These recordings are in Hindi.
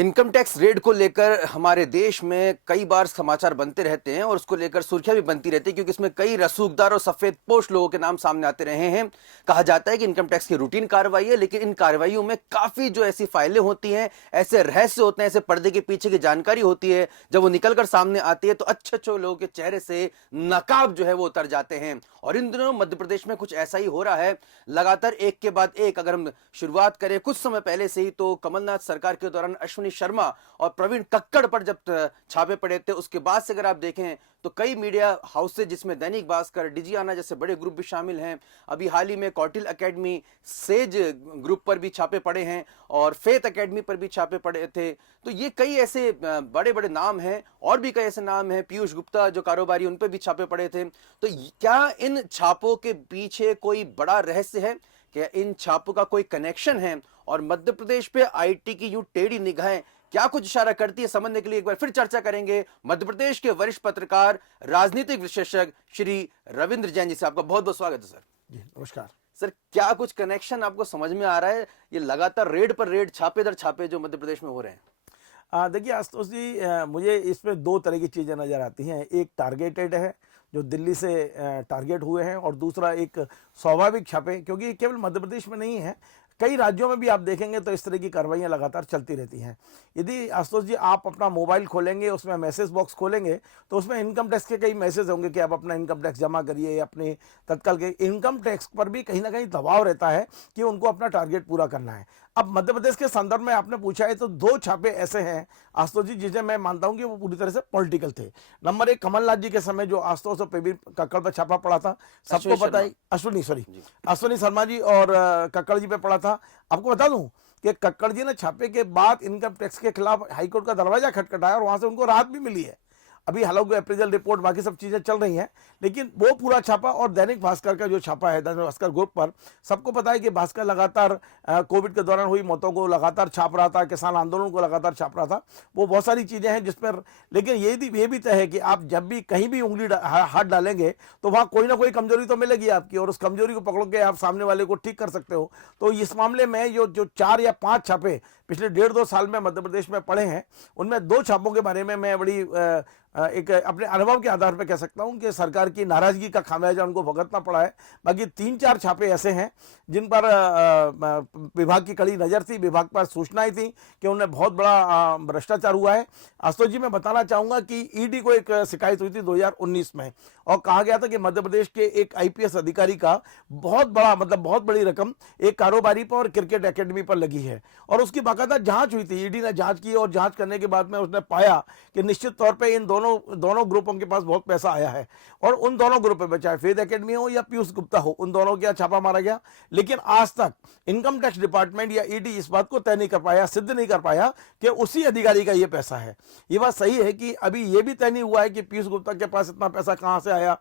इनकम टैक्स रेड को लेकर हमारे देश में कई बार समाचार बनते रहते हैं और उसको लेकर सुर्खियां भी बनती रहती है क्योंकि इसमें कई रसूखदार और सफेद पोश लोगों के नाम सामने आते रहे हैं। कहा जाता है कि इनकम टैक्स की रूटीन कार्रवाई है, लेकिन इन कार्रवाइयों में काफी जो ऐसी फाइलें होती हैं, ऐसे रहस्य होते हैं, ऐसे पर्दे के पीछे की जानकारी होती है, जब वो निकलकर सामने आती है तो अच्छे अच्छे लोगों के चेहरे से नकाब जो है वो उतर जाते हैं। और इन दिनों मध्य प्रदेश में कुछ ऐसा ही हो रहा है, लगातार एक के बाद एक। अगर हम शुरुआत करें कुछ समय पहले से ही, तो कमलनाथ सरकार के दौरान अश्विनी शर्मा और प्रवीण कक्कड़ पर जब छापे पड़े थे, उसके बाद से अगर आप देखें तो कई मीडिया हाउसेज जिसमें दैनिक भास्कर, डिजियाना जैसे बड़े ग्रुप भी शामिल हैं। अभी हाल ही में कौटिल एकेडमी, सेज ग्रुप पर भी छापे पड़े हैं और फेथ एकेडमी पर भी छापे पड़े थे। तो ये कई ऐसे बड़े बड़े नाम हैं और भी कई ऐसे नाम हैं, पीयूष गुप्ता जो कारोबारी, उन पर भी छापे पड़े थे। तो क्या इन छापों के पीछे कोई बड़ा रहस्य है? क्या इन छापों का कोई कनेक्शन है? और मध्य प्रदेश पे आईटी की यूं टेढ़ी निगाहें क्या कुछ इशारा करती है, समझने के लिए एक बार फिर चर्चा करेंगे मध्य प्रदेश के वरिष्ठ पत्रकार, राजनीतिक विशेषज्ञ श्री रविंद्र जैन जी से। आपका बहुत बहुत स्वागत है सर। जी नमस्कार सर, क्या कुछ कनेक्शन आपको समझ में आ रहा है ये लगातार रेड पर रेड, छापे दर छापे जो मध्य प्रदेश में हो रहे हैं? देखिए आशुतोष जी, मुझे इसमें दो तरह की चीज़ें नज़र आती हैं। एक टारगेटेड है जो दिल्ली से टारगेट हुए हैं, और दूसरा एक स्वाभाविक छापे, क्योंकि केवल मध्य प्रदेश में नहीं है, कई राज्यों में भी आप देखेंगे तो इस तरह की कार्रवाइयाँ लगातार चलती रहती हैं। यदि आशुतोष जी आप अपना मोबाइल खोलेंगे, उसमें मैसेज बॉक्स खोलेंगे, तो उसमें इनकम टैक्स के कई मैसेज होंगे कि आप अपना इनकम टैक्स जमा करिए। अपने तत्काल के इनकम टैक्स पर भी कहीं ना कहीं दबाव रहता है कि उनको अपना टारगेट पूरा करना है। अब मध्य प्रदेश के संदर्भ में आपने पूछा है, तो दो छापे ऐसे हैं आशुतोष जी जिसे मैं मानता हूं कि वो पूरी तरह से पॉलिटिकल थे। नंबर एक, कमलनाथ जी के समय जो आशुतोष और प्रवीण कक्कड़ पर छापा पड़ा था, सबको पता है। अश्विनी शर्मा जी और कक्कड़ जी पे पड़ा था। आपको बता दूं कि कक्कड़ जी ने छापे के बाद इनकम टैक्स के खिलाफ हाईकोर्ट का दरवाजा खटखटाया और वहां से उनको राहत भी मिली है। अभी हालांकि अप्रेजल रिपोर्ट, बाकी सब चीजें चल रही हैं, लेकिन वो पूरा छापा और दैनिक भास्कर का जो छापा है, दैनिक भास्कर ग्रुप पर, सबको पता है कि भास्कर लगातार कोविड के दौरान हुई मौतों को लगातार छाप रहा था, किसान आंदोलन को लगातार छाप रहा था। वो बहुत सारी चीजें हैं जिस पर, लेकिन ये भी तय है कि आप जब भी कहीं भी उंगली हाथ डालेंगे तो वहां कोई ना कोई कमजोरी तो मिलेगी आपकी, और उस कमजोरी को पकड़ के आप सामने वाले को ठीक कर सकते हो। तो इस मामले में जो 4 या 5 छापे पिछले 1.5-2 साल में मध्य प्रदेश में पड़े हैं, उनमें 2 छापों के बारे में मैं बड़ी एक अपने अनुभव के आधार पर कह सकता हूं कि सरकार की नाराजगी का खामियाजा उनको भुगतना पड़ा है। बाकी 3-4 छापे ऐसे हैं जिन पर विभाग की कड़ी नजर थी, विभाग पर सूचनाएं थी कि उन्हें बहुत बड़ा भ्रष्टाचार हुआ है। आशुतोष जी मैं बताना चाहूंगा कि ईडी को एक शिकायत हुई थी 2019 में, और कहा गया था कि मध्य प्रदेश के एक आईपीएस अधिकारी का बहुत बड़ा, मतलब बहुत बड़ी रकम एक कारोबारी पर और क्रिकेट एकेडमी पर लगी है, और उसकी बाकायदा जांच हुई थी। ईडी ने जांच की और जांच करने के बाद में उसने पाया कि निश्चित तौर पे इन दोनों ग्रुपों के पास बहुत पैसा आया है, और उन दोनों ग्रुप में, चाहे फेथ एकेडमी हो या पीयूष गुप्ता हो, उन दोनों का छापा मारा गया। लेकिन आज तक इनकम टैक्स डिपार्टमेंट या ईडी इस बात को तय नहीं कर पाया, सिद्ध नहीं कर पाया कि उसी अधिकारी का ये पैसा है। ये बात सही है कि अभी ये भी तय नहीं हुआ है कि पीयूष गुप्ता के पास इतना पैसा कहां से आया।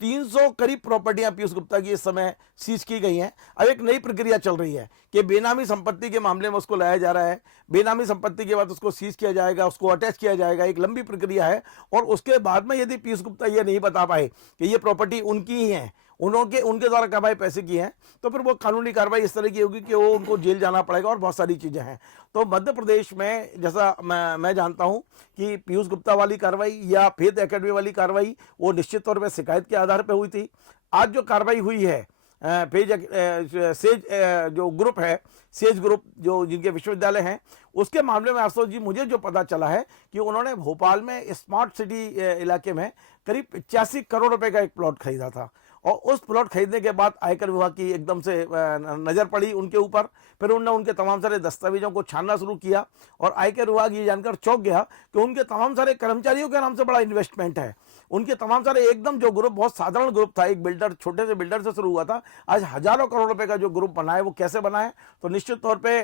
300 करीब प्रॉपर्टियां पीयूष गुप्ता की इस समय सीज की गई हैं। अब एक नई प्रक्रिया चल रही है कि बेनामी संपत्ति के मामले में उसको लाया जा रहा है, बेनामी संपत्ति के बाद उसको सीज किया जाएगा, उसको अटैच किया जाएगा, एक लंबी प्रक्रिया है। और उसके बाद में यदि पीयूष गुप्ता ये नहीं बता पाए कि ये प्रॉपर्टी उनकी ही है, उनके द्वारा कमाए पैसे की हैं, तो फिर वो कानूनी कार्रवाई इस तरह की होगी कि वो उनको जेल जाना पड़ेगा, और बहुत सारी चीजें हैं। तो मध्य प्रदेश में जैसा मैं जानता हूं कि पीयूष गुप्ता वाली कार्रवाई या फेथ एकेडमी वाली कार्रवाई वो निश्चित तौर पर शिकायत के आधार पर हुई थी। आज जो कार्रवाई हुई है सेज जो ग्रुप है, सेज ग्रुप जो जिनके विश्वविद्यालय हैं, उसके मामले में आशुतोष जी मुझे जो पता चला है कि उन्होंने भोपाल में स्मार्ट सिटी इलाके में करीब 85 करोड़ रुपए का एक प्लॉट खरीदा था, और उस प्लॉट खरीदने के बाद आयकर विभाग की एकदम से नजर पड़ी उनके ऊपर। फिर उन्होंने उनके तमाम सारे दस्तावेजों को छानना शुरू किया, और आयकर विभाग ये जानकर चौंक गया कि उनके तमाम सारे कर्मचारियों के नाम से बड़ा इन्वेस्टमेंट है। उनके तमाम सारे एकदम, जो ग्रुप बहुत साधारण ग्रुप था, एक बिल्डर, छोटे से बिल्डर से शुरू हुआ था, आज हजारों करोड़ रुपए का जो ग्रुप बना है, वो कैसे बना है? तो निश्चित तौर पे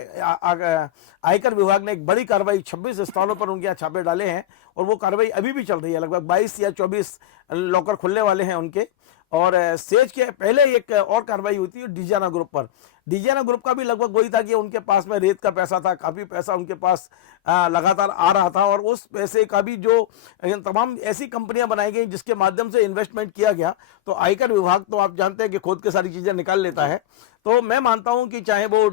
आयकर विभाग ने एक बड़ी कार्रवाई 26 स्थानों पर उनके यहाँ छापे डाले हैं, और वो कार्रवाई अभी भी चल रही है। लगभग 22 या 24 लॉकर खुलने वाले हैं उनके। और सेज के पहले एक और कार्रवाई हुई थी डिजियाना ग्रुप पर। डिजियाना ग्रुप का भी लगभग वही था कि उनके पास में रेत का पैसा था, काफी पैसा उनके पास लगातार आ रहा था, और उस पैसे का भी जो तमाम ऐसी कंपनियां बनाई गई जिसके माध्यम से इन्वेस्टमेंट किया गया। तो आयकर विभाग तो आप जानते हैं कि खुद के सारी चीजें निकाल लेता है। तो मैं मानता हूं कि चाहे वो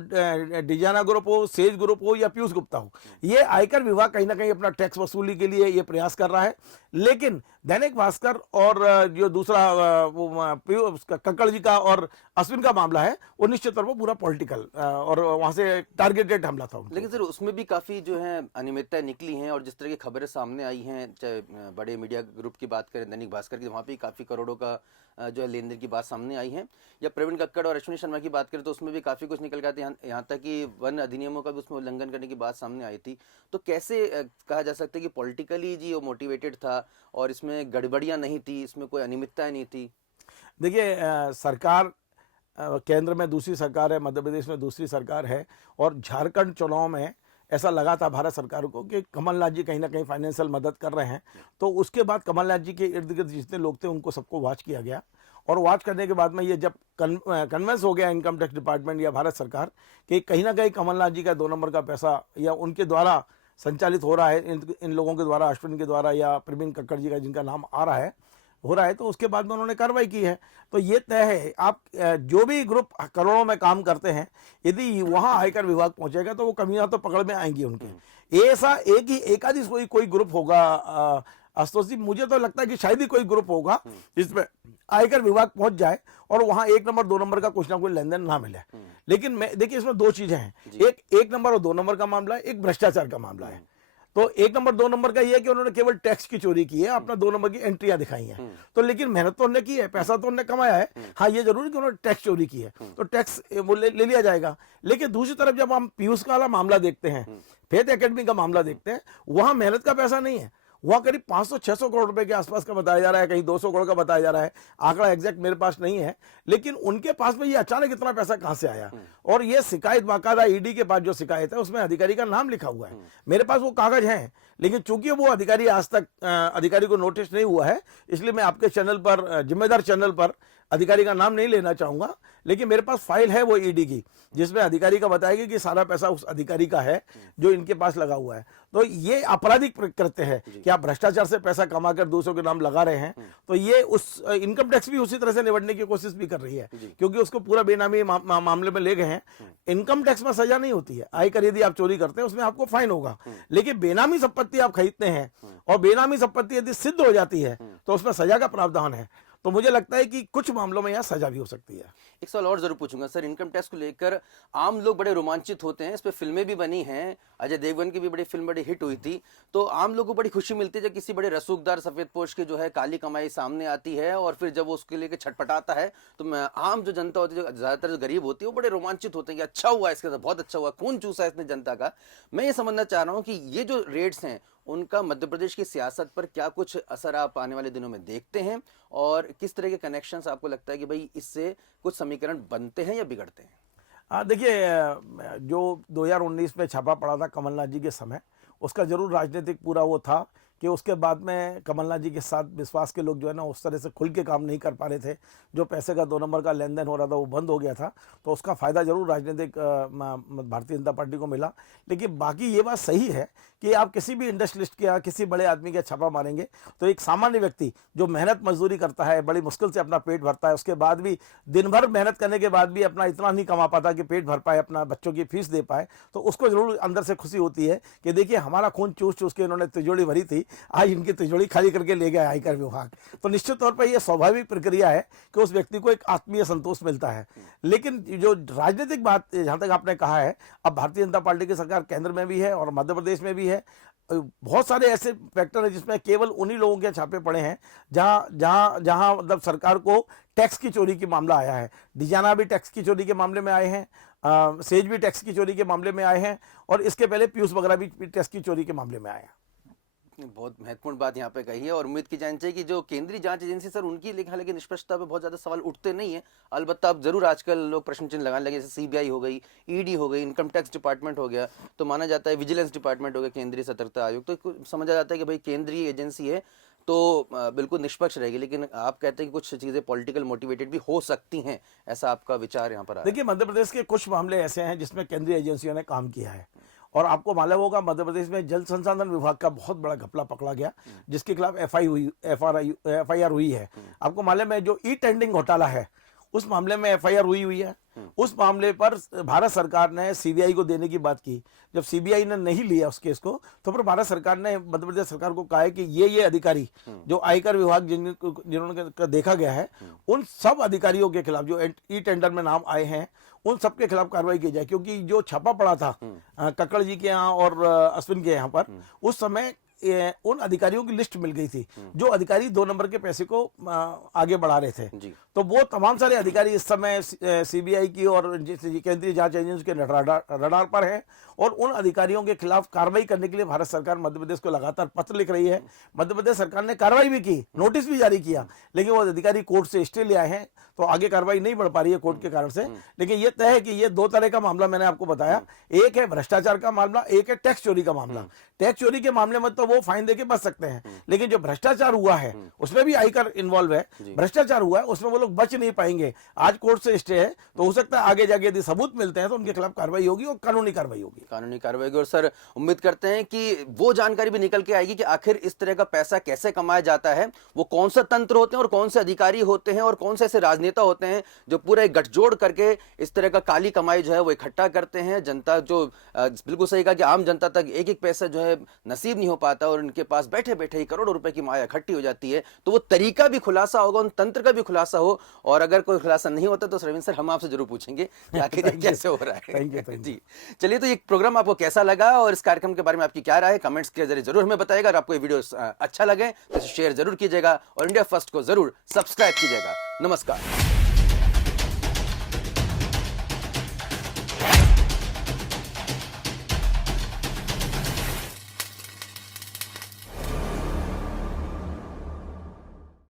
डिजाना ग्रुप हो, सेज ग्रुप हो या पीयूष गुप्ता हो, ये आयकर विभाग कहीं ना कहीं अपना टैक्स वसूली के लिए ये प्रयास कर रहा है। लेकिन दैनिक भास्कर और जो दूसरा कक्कड़ जी का और अश्विन का मामला है, वो निश्चित तौर पर पूरा पॉलिटिकल और वहां से टारगेटेड हमला था उनके। लेकिन सर उसमें भी काफी जो है अनियमितताएं निकली हैं, और जिस तरह की खबरें सामने आई हैं, चाहे बड़े मीडिया ग्रुप की बात करें, दैनिक भास्कर की, वहाँ पे काफी करोड़ों का जो है लेन देन की बात सामने आई है, या प्रवीण कक्कड़ और अश्विनी शर्मा की बात करें तो उसमें भी काफी कुछ निकल के आते हैं, यहाँ तक कि वन अधिनियमों का भी उसमें उल्लंघन करने की बात सामने आई थी। तो कैसे कहा जा सकता है कि पॉलिटिकली जी वो मोटिवेटेड था और इसमें गड़बड़ियां नहीं थी, इसमें कोई अनियमितताएं नहीं थी? देखिए सरकार केंद्र में दूसरी सरकार है, मध्य प्रदेश में दूसरी सरकार है, और झारखंड चुनाव में ऐसा लगा था भारत सरकार को कि कमलनाथ जी कहीं ना कहीं फाइनेंशियल मदद कर रहे हैं। तो उसके बाद कमलनाथ जी के इर्द गिर्द जितने लोग थे उनको सबको वॉच किया गया, और वॉच करने के बाद में ये जब कन्विंस हो गया इनकम टैक्स डिपार्टमेंट या भारत सरकार कि कहीं ना कहीं कमलनाथ जी का 2 नंबर का पैसा या उनके द्वारा संचालित हो रहा है, इन लोगों के द्वारा, अश्विन के द्वारा या प्रवीण कक्कड़ जी का जिनका नाम आ रहा है, हो रहा है, तो उसके बाद में उन्होंने कार्रवाई की है। तो ये तय है, आप जो भी ग्रुप करोड़ों में काम करते हैं, यदि वहां आयकर विभाग पहुंचेगा तो वो कमियां तो पकड़ में आएंगी उनके। ऐसा एक आदि कोई ग्रुप होगा आशुतोष जी, मुझे तो लगता है कि शायद ही कोई ग्रुप होगा जिसमें आयकर विभाग पहुंच जाए और वहां 1 नंबर 2 नंबर का कुछ ना कुछ लेन देन ना मिले। लेकिन मैं देखिए इसमें 2 चीजें हैं, एक नंबर और 2 नंबर का मामला है, एक भ्रष्टाचार का मामला है। तो 1 नंबर 2 नंबर का ये है कि उन्होंने केवल टैक्स की चोरी की है, अपना 2 नंबर की एंट्रियां दिखाई हैं। तो लेकिन मेहनत तो उन्होंने की है, पैसा तो उन्होंने कमाया है। हाँ, ये जरूर है कि उन्होंने टैक्स चोरी की है, तो टैक्स वो ले लिया जाएगा। लेकिन दूसरी तरफ जब हम पीयूष का वाला मामला देखते हैं, फेथ एकेडमी का मामला देखते हैं, वहां मेहनत का पैसा नहीं है, वहां करीब 500-600 करोड़ रुपए के आसपास का बताया जा रहा है, कहीं 200 करोड़ का बताया जा रहा है, आंकड़ा एग्जैक्ट मेरे पास नहीं है। लेकिन उनके पास में ये अचानक इतना पैसा कहां से आया, और ये शिकायत बाकायदा ईडी के पास जो शिकायत है उसमें अधिकारी का नाम लिखा हुआ है। मेरे पास वो कागज हैं, लेकिन चूंकि वो अधिकारी आज तक अधिकारी को नोटिस नहीं हुआ है, इसलिए मैं आपके चैनल पर, जिम्मेदार चैनल पर, अधिकारी का नाम नहीं लेना चाहूंगा। लेकिन मेरे पास फाइल है वो ईडी की, जिसमें अधिकारी का बताएगी कि सारा पैसा उस अधिकारी का है जो इनके पास लगा हुआ है। तो ये आपराधिक कृत्य है कि आप भ्रष्टाचार से पैसा कमाकर दूसरों के नाम लगा रहे हैं। तो ये उस इनकम टैक्स भी उसी तरह से निपटने की कोशिश भी कर रही है, क्योंकि उसको पूरा बेनामी मामले में ले गए हैं। इनकम टैक्स में सजा नहीं होती है, आयकर यदि आप चोरी करते हैं उसमें आपको फाइन होगा, लेकिन बेनामी संपत्ति आप खरीदते हैं और बेनामी संपत्ति यदि सिद्ध हो जाती है तो उसमें सजा का प्रावधान है। तो मुझे लगता है कि कुछ मामलों में यहाँ सजा भी हो सकती है। एक सवाल और जरूर पूछूंगा सर, इनकम टैक्स को लेकर आम लोग बड़े रोमांचित होते हैं, इस पे फिल्में भी बनी हैं, अजय देवगन की भी बड़ी फिल्म बड़ी हिट हुई थी। तो आम लोगों को बड़ी खुशी मिलती है जब किसी बड़े रसूखदार सफेदपोश के जो है काली कमाई सामने आती है, और फिर जब वो उसके लेकर छटपटाता है तो आम जो जनता होती है, जो ज्यादातर जो गरीब होती है, वो बड़े रोमांचित होते हैं कि अच्छा हुआ, इसके साथ बहुत अच्छा हुआ, खून चूसा इसने जनता का। मैं ये समझना चाह रहा हूँ कि ये जो रेट्स हैं उनका मध्य प्रदेश की सियासत पर क्या कुछ असर आप आने वाले दिनों में देखते हैं, और किस तरह के कनेक्शंस आपको लगता है कि भाई इससे कुछ समीकरण बनते हैं या बिगड़ते हैं? हाँ देखिए, जो 2019 में छापा पड़ा था कमलनाथ जी के समय, उसका जरूर राजनीतिक पूरा वो था कि उसके बाद में कमलनाथ जी के साथ विश्वास के लोग जो है ना उस तरह से खुल के काम नहीं कर पा रहे थे। जो पैसे का 2 नंबर का लेन देन हो रहा था वो बंद हो गया था, तो उसका फायदा जरूर राजनीतिक भारतीय जनता पार्टी को मिला। लेकिन बाकी ये बात सही है कि आप किसी भी इंडस्ट्रियलिस्ट के या किसी बड़े आदमी के छापा मारेंगे तो एक सामान्य व्यक्ति जो मेहनत मजदूरी करता है, बड़ी मुश्किल से अपना पेट भरता है, उसके बाद भी दिन भर मेहनत करने के बाद भी अपना इतना नहीं कमा पाता कि पेट भर पाए, अपना बच्चों की फीस दे पाए, तो उसको जरूर अंदर से खुशी होती है कि देखिए हमारा खून चूस चूस के इन्होंने तिजोरी भरी थी, आज इनकी तिजोरी खाली करके ले गया आयकर विभाग। तो निश्चित तौर पर यह स्वाभाविक प्रक्रिया है कि उस व्यक्ति को एक आत्मीय संतोष मिलता है। लेकिन जो राजनीतिक बात जहां तक आपने कहा है, अब भारतीय जनता पार्टी की सरकार केंद्र में भी है और मध्य प्रदेश में भी है। बहुत सारे ऐसे फैक्टर हैं जिसमें केवल उन्हीं लोगों के छापे पड़े हैं जहां जहां जहां मतलब सरकार को टैक्स की चोरी की मामला आया है। डिजाना भी टैक्स की चोरी के मामले में आए हैं, सेज भी टैक्स की चोरी के मामले में आए हैं, और इसके पहले पीयूष वगैरह भी टैक्स की चोरी के मामले में आए हैं। बहुत महत्वपूर्ण बात यहाँ पे कही है, और उम्मीद की जानी चाहिए कि जो केंद्रीय जांच एजेंसी सर उनकी हालांकि निष्पक्षता पे बहुत ज्यादा सवाल उठते नहीं है। अलबत्ता अब जरूर आजकल लोग प्रश्न चिन्ह लगाने लगे, जैसे सीबीआई हो गई, ईडी हो गई, इनकम टैक्स डिपार्टमेंट हो गया, तो माना जाता है विजिलेंस डिपार्टमेंट हो गया, केंद्रीय सतर्कता आयोग, तो समझा जाता है कि भाई केंद्रीय एजेंसी है तो बिल्कुल निष्पक्ष रहेगी। लेकिन आप कहते हैं कि कुछ चीजें पॉलिटिकल मोटिवेटेड भी हो सकती हैं, ऐसा आपका विचार यहाँ पर? देखिए, मध्य प्रदेश के कुछ मामले ऐसे हैं जिसमें केंद्रीय एजेंसियों ने काम किया है, और आपको मालूम होगा मध्य प्रदेश में जल संसाधन विभाग का बहुत बड़ा घपला पकड़ा गया, जिसके खिलाफ एफआईआर हुई है। आपको मालूम है जो ई टेंडरिंग घोटाला है उस मामले में एफआईआर हुई है। उस मामले पर भारत सरकार ने सीबीआई को देने की बात की। जब सीबीआई ने नहीं लिया उस केस को, तो फिर भारत सरकार ने मध्य प्रदेश सरकार को कहा है कि ये अधिकारी जो आयकर विभाग जिन्होंने देखा गया है, उन सब अधिकारियों के खिलाफ जो ई टेंडर में नाम आए हैं, उन सब के खिलाफ कार्रवाई की जाए। क्योंकि जो छापा पड़ा था कक्कड़ जी के यहाँ और अश्विन के यहाँ पर, उस समय उन अधिकारियों की लिस्ट मिल गई थी जो अधिकारी 2 नंबर के पैसे को आगे बढ़ा रहे थे। तो वो तमाम सारे अधिकारी इस समय सीबीआई की और केंद्रीय जांच एजेंसी के रडार पर हैं, और उन अधिकारियों के खिलाफ कार्रवाई करने के लिए भारत सरकार मध्य प्रदेश को लगातार पत्र लिख रही है। मध्य प्रदेश सरकार ने कार्रवाई भी की, नोटिस भी जारी किया, लेकिन वो अधिकारी कोर्ट से स्टे ले आए हैं, तो आगे कार्रवाई नहीं बढ़ पा रही है कोर्ट के कारण से। लेकिन ये तय है कि ये 2 तरह का मामला मैंने आपको बताया, एक है भ्रष्टाचार का मामला, एक है टैक्स चोरी का मामला। टैक्स चोरी के मामले में तो वो फाइन देके बच सकते हैं, लेकिन जो भ्रष्टाचार हुआ है उसमें भी आयकर इन्वॉल्व है। भ्रष्टाचार हुआ है उसमें वो लोग बच नहीं पाएंगे। आज कोर्ट से स्टे है, तो हो सकता है आगे जाके यदि सबूत मिलते हैं तो उनके खिलाफ कार्रवाई होगी और कानूनी कार्रवाई होगी। और सर, उम्मीद करते हैं कि वो जानकारी भी निकल के आएगी कि आखिर इस तरह का पैसा कैसे कमाया जाता है, वो कौन सा तंत्र होते हैं और कौन से अधिकारी होते हैं और कौन से ऐसे राजनेता होते हैं जो पूरा एक गठजोड़ करके इस तरह का काली कमाई जो है वो इकट्ठा करते हैं। जनता जो बिल्कुल सही कहा कि आम जनता तक एक एक पैसा जो है नसीब नहीं हो पाता और उनके पास बैठे बैठे ही करोड़ों रुपए की माया इकट्ठी हो जाती है। तो वो तरीका भी खुलासा होगा, उन तंत्र का भी खुलासा हो, और अगर कोई खुलासा नहीं होता तो रविंद्र सर हम आपसे जरूर पूछेंगे कि आखिर ये कैसे हो रहा है। थैंक यू जी, चलिए, तो ये प्रोग्राम आपको कैसा लगा और इस कार्यक्रम के बारे में आपकी क्या राय है, कमेंट्स के जरिए जरूर हमें बताइएगा। और आपको ये वीडियो अच्छा लगे तो इसे शेयर जरूर कीजिएगा और इंडिया फर्स्ट को जरूर सब्सक्राइब कीजिएगा। नमस्कार।